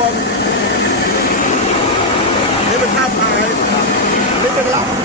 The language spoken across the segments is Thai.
วมนี่เป็นท่าพายนี่เป็นหลัำ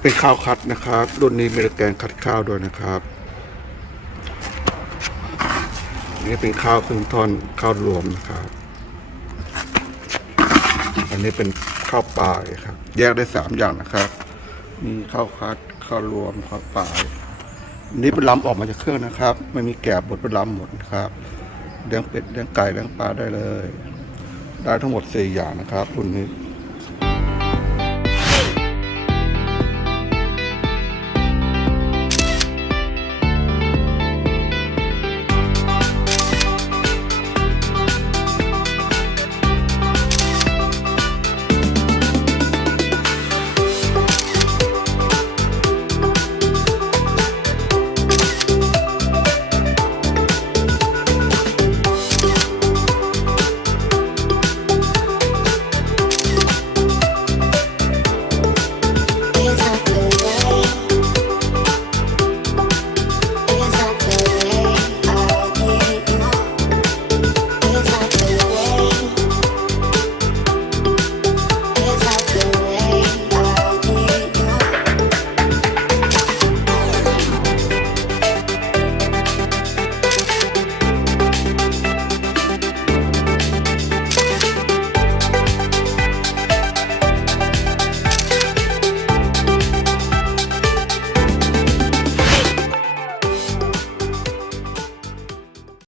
เป็นข้าวคัดนะครับ รุ่นนี้มีตะแกรงคัดข้าวด้วยนะครับ นี่เป็นข้าวครึ่งท่อนข้าวรวมนะครับ อันนี้เป็นข้าวปลายครับ แยกได้สามอย่างนะครับ มีข้าวคัดข้าวรวมข้าวปลายอันนี้เป็นลำออกมาจากเครื่องนะครับ ไม่มีแกบบดเป็นลำหมดครับเลี้ยงเป็ดเลี้ยงไก่เลี้ยงปลาได้เลย ได้ทั้งหมดสี่อย่างนะครับรุ่นนี้